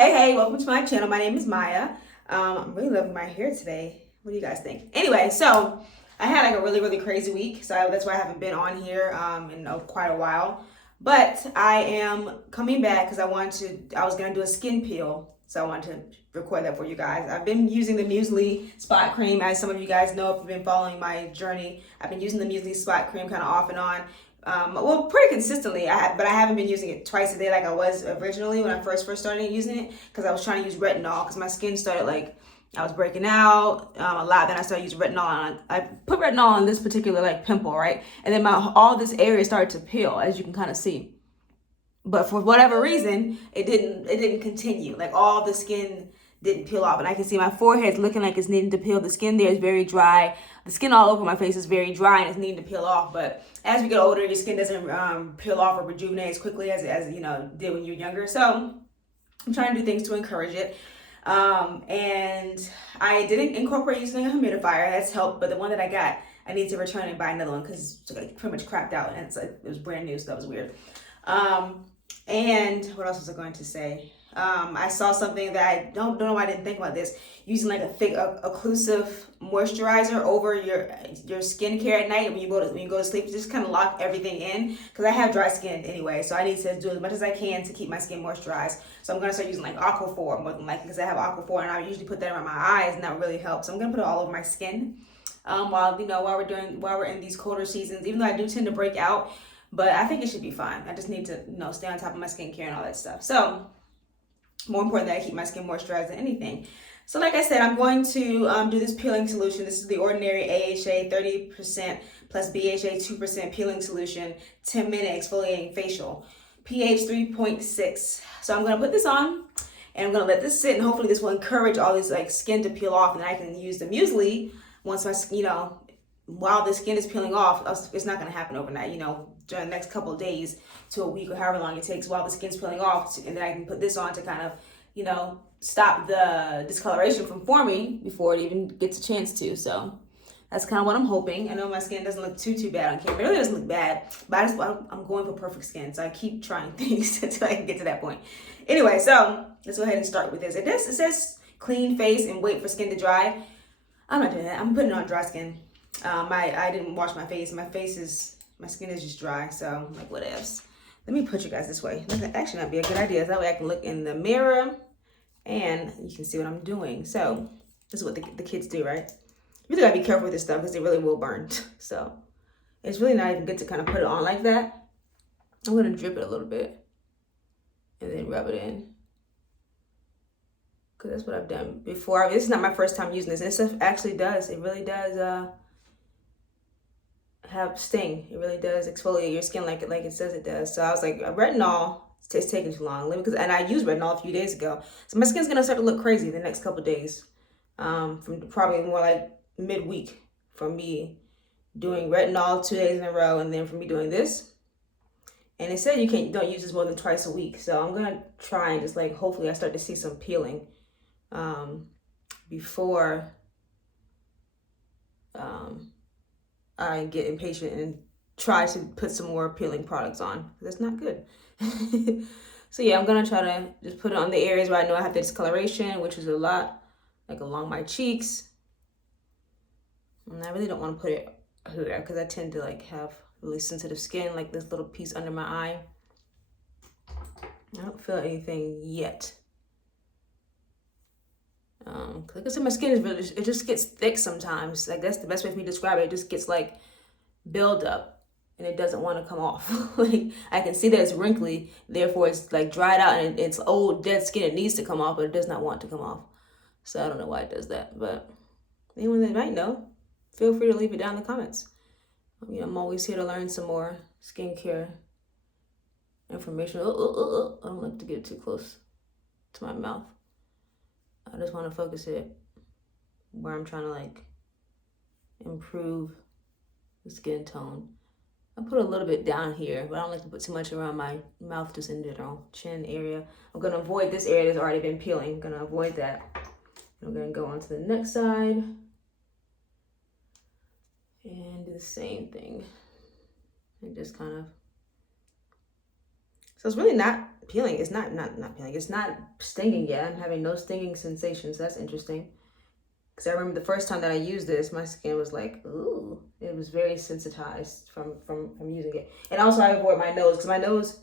Hey, welcome to my channel. My name is Maya. I'm really loving my hair today. What do you guys think? Anyway, so I had like a really crazy week, so that's why I haven't been on here in quite a while. But I am coming back because I was gonna do a skin peel, so I wanted to record that for you guys. I've been using the Musely Spot Cream, as some of you guys know if you've been following my journey. I've been using the Musely Spot Cream kind of off and on. Well, pretty consistently, but I haven't been using it twice a day like I was originally when I first started using it, because I was trying to use retinol because my skin started like I was breaking out a lot. Then I started using retinol on. I put retinol on this particular like pimple, right? And then all this area started to peel, as you can kind of see. But for whatever reason, it didn't continue. Like all the skin didn't peel off, and I can see my forehead's looking like it's needing to peel. The skin there is very dry. The skin all over my face is very dry and it's needing to peel off. But as we get older, your skin doesn't peel off or rejuvenate as quickly as you know did when you were younger. So I'm trying to do things to encourage it. And I didn't incorporate using a humidifier. That's helped. But the one that I got, I need to return and buy another one because it's pretty much crapped out and it was brand new, so that was weird. And what else was I going to say? I saw something that I don't know why I didn't think about this. Using like a thick occlusive moisturizer over your skincare at night when you go to sleep, just kind of lock everything in, because I have dry skin anyway, so I need to do as much as I can to keep my skin moisturized. So I'm gonna start using like Aquaphor more than likely, because I have Aquaphor and I usually put that around my eyes and that really helps. So I'm gonna put it all over my skin while we're in these colder seasons, even though I do tend to break out. But I think it should be fine. I just need to, stay on top of my skincare and all that stuff. So more important that I keep my skin moisturized than anything. So like I said, I'm going to do this peeling solution. This is the Ordinary AHA 30% plus BHA 2% peeling solution, 10-minute exfoliating facial, pH 3.6. So I'm going to put this on and I'm going to let this sit, and hopefully this will encourage all this like skin to peel off, and I can use the muesli once my, while the skin is peeling off. It's not going to happen overnight, during the next couple of days to a week or however long it takes while the skin's peeling off, and then I can put this on to kind of, stop the discoloration from forming before it even gets a chance to. So that's kind of what I'm hoping. I know my skin doesn't look too bad on camera. It really doesn't look bad, but I'm going for perfect skin, so I keep trying things until I can get to that point. Anyway, so let's go ahead and start with this. It says clean face and wait for skin to dry. I'm not doing that. I'm putting it on dry skin. I didn't wash my face. My skin is just dry, so I'm like, what else? Let me put you guys this way. That actually might be a good idea. That way I can look in the mirror and you can see what I'm doing. So this is what the kids do, right? You really gotta be careful with this stuff because it really will burn. So it's really not even good to kind of put it on like that. I'm gonna drip it a little bit and then rub it in, because that's what I've done before. This is not my first time using this. This stuff actually does. It really does have sting. It really does exfoliate your skin like it says it does. So I was like, retinol, it's taking too long. And I used retinol a few days ago. So my skin's gonna start to look crazy the next couple of days. From probably more like midweek from me doing retinol 2 days in a row, and then from me doing this. And it said don't use this more than twice a week. So I'm gonna try and just like, hopefully I start to see some peeling before I get impatient and try to put some more peeling products on. That's not good. So yeah, I'm gonna try to just put it on the areas where I know I have the discoloration, which is a lot, like along my cheeks. And I really don't want to put it here because I tend to like have really sensitive skin, like this little piece under my eye. I don't feel anything yet. Like I said, my skin is it just gets thick sometimes. Like that's the best way for me to describe it. It just gets like build up and it doesn't want to come off. Like I can see that it's wrinkly, therefore it's like dried out and it's old dead skin. It needs to come off, but it does not want to come off. So I don't know why it does that, but anyone that might know, feel free to leave it down in the comments. I'm always here to learn some more skincare information. I don't like to get too close to my mouth. I just want to focus it where I'm trying to like improve the skin tone. I put a little bit down here, but I don't like to put too much around my mouth, just in general, chin area. I'm going to avoid this area that's already been peeling. I'm going to avoid that. I'm going to go on to the next side and do the same thing. And just kind of, so it's really not peeling. It's not peeling. It's not stinging yet. I'm having no stinging sensations. That's interesting. Because I remember the first time that I used this, my skin was like, ooh. It was very sensitized from using it. And also I avoid my nose, because my nose,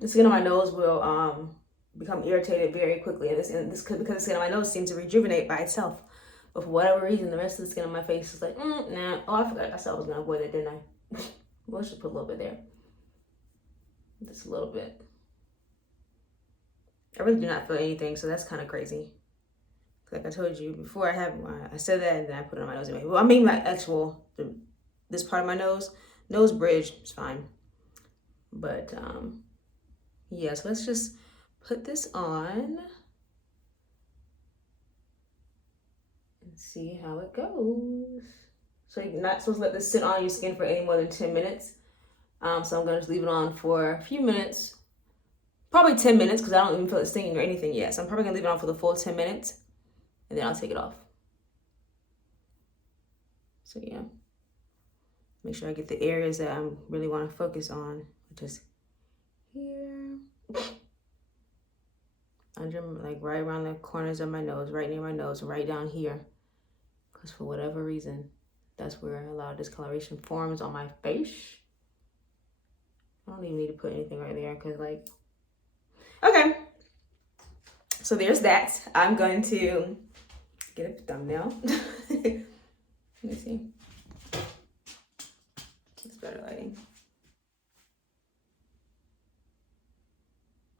the skin on my nose will become irritated very quickly. And this because the skin on my nose seems to rejuvenate by itself. But for whatever reason, the rest of the skin on my face is like, nah. Oh, I forgot. I said I was going to avoid it, didn't I? Well, let's just put a little bit there. Just a little bit. I really do not feel anything, so that's kind of crazy. Like I told you before, I said that and then I put it on my nose anyway. Well, I mean my actual, this part of my nose bridge is fine. But, yeah, so let's just put this on and see how it goes. So you're not supposed to let this sit on your skin for any more than 10 minutes. So I'm going to just leave it on for a few minutes. Probably 10 minutes because I don't even feel it stinging or anything yet. So I'm probably going to leave it on for the full 10 minutes. And then I'll take it off. So yeah. Make sure I get the areas that I really want to focus on. Just here. Under, like right around the corners of my nose. Right near my nose. Right down here. Because for whatever reason, that's where a lot of discoloration forms on my face. I don't even need to put anything right there because like, okay. So there's that. I'm going to get a thumbnail. Let me see. It's better lighting.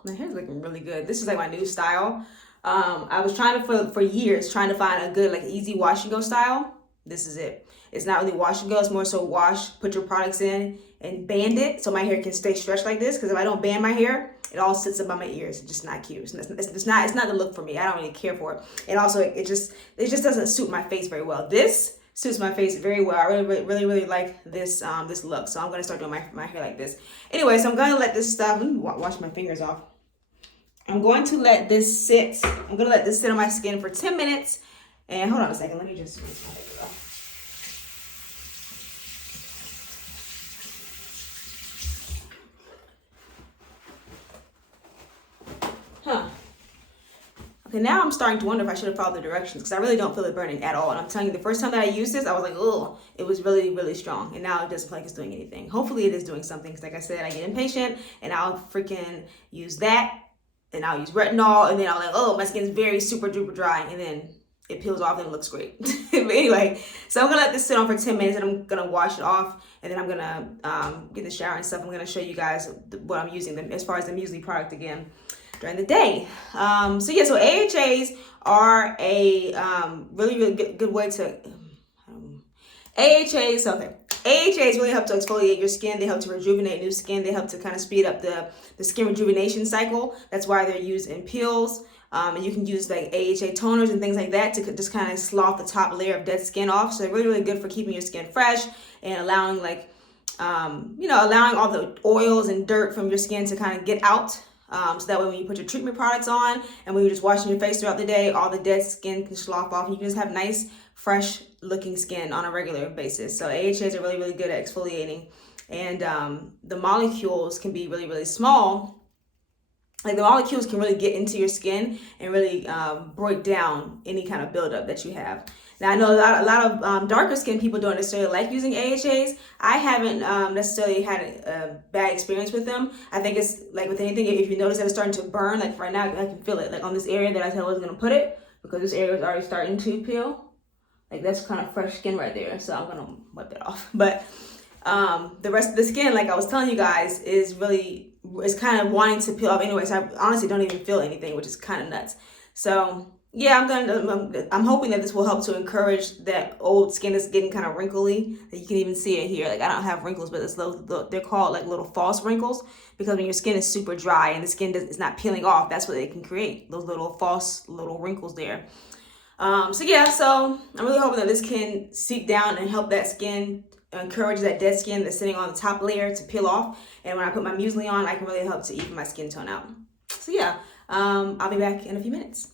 My hair's looking really good. This is like my new style. I was trying to, for years, trying to find a good like easy wash and go style. This is it. It's not really wash and go. It's more so wash, put your products in, and band it so my hair can stay stretched like this. Because if I don't band my hair, it all sits up on my ears. It's just not cute. It's not the look for me. I don't really care for it. And also, it just doesn't suit my face very well. This suits my face very well. I really like this this look. So I'm gonna start doing my hair like this. Anyway, so I'm gonna let this stuff. Let me wash my fingers off. I'm going to let this sit. I'm gonna let this sit on my skin for 10 minutes. And hold on a second. Let me just. Okay, now I'm starting to wonder if I should have followed the directions because I really don't feel it burning at all. And I'm telling you, the first time that I used this, I was like, oh, it was really, really strong. And now it doesn't feel like it's doing anything. Hopefully it is doing something because like I said, I get impatient and I'll freaking use that and I'll use retinol and then I'll like, oh, my skin's very super duper dry and then it peels off and it looks great. But anyway, so I'm gonna let this sit on for 10 minutes and I'm gonna wash it off and then I'm gonna get in the shower and stuff. I'm gonna show you guys what I'm using them as far as the Musely product again during the day. So yeah, so AHAs are a really good way to AHAs really help to exfoliate your skin. They help to rejuvenate new skin. They help to kind of speed up the skin rejuvenation cycle. That's why they're used in peels. And you can use like AHA toners and things like that to just kind of slough the top layer of dead skin off. So they're really, really good for keeping your skin fresh and allowing like, allowing all the oils and dirt from your skin to kind of get out. So that way when you put your treatment products on and when you're just washing your face throughout the day, all the dead skin can slough off and you can just have nice, fresh looking skin on a regular basis. So AHAs are really, really good at exfoliating. And the molecules can be really, really small. Like the molecules can really get into your skin and really break down any kind of buildup that you have. Now I know a lot of darker skinned people don't necessarily like using AHAs. I haven't necessarily had a bad experience with them. I think it's like with anything, if you notice that it's starting to burn, like right now I can feel it, like on this area that I said I was gonna put it, because this area is already starting to peel. Like that's kind of fresh skin right there, so I'm gonna wipe that off. But the rest of the skin, like I was telling you guys, is kind of wanting to peel off anyway. So I honestly don't even feel anything, which is kind of nuts. So yeah, I'm hoping that this will help to encourage that old skin that's getting kind of wrinkly. That you can even see it here. Like I don't have wrinkles, but it's they're called like little false wrinkles because when your skin is super dry and the skin is not peeling off, that's what they can create, those little false little wrinkles there. So yeah, so I'm really hoping that this can seep down and help that skin, encourage that dead skin that's sitting on the top layer to peel off. And when I put my Musely on, I can really help to even my skin tone out. So yeah, I'll be back in a few minutes.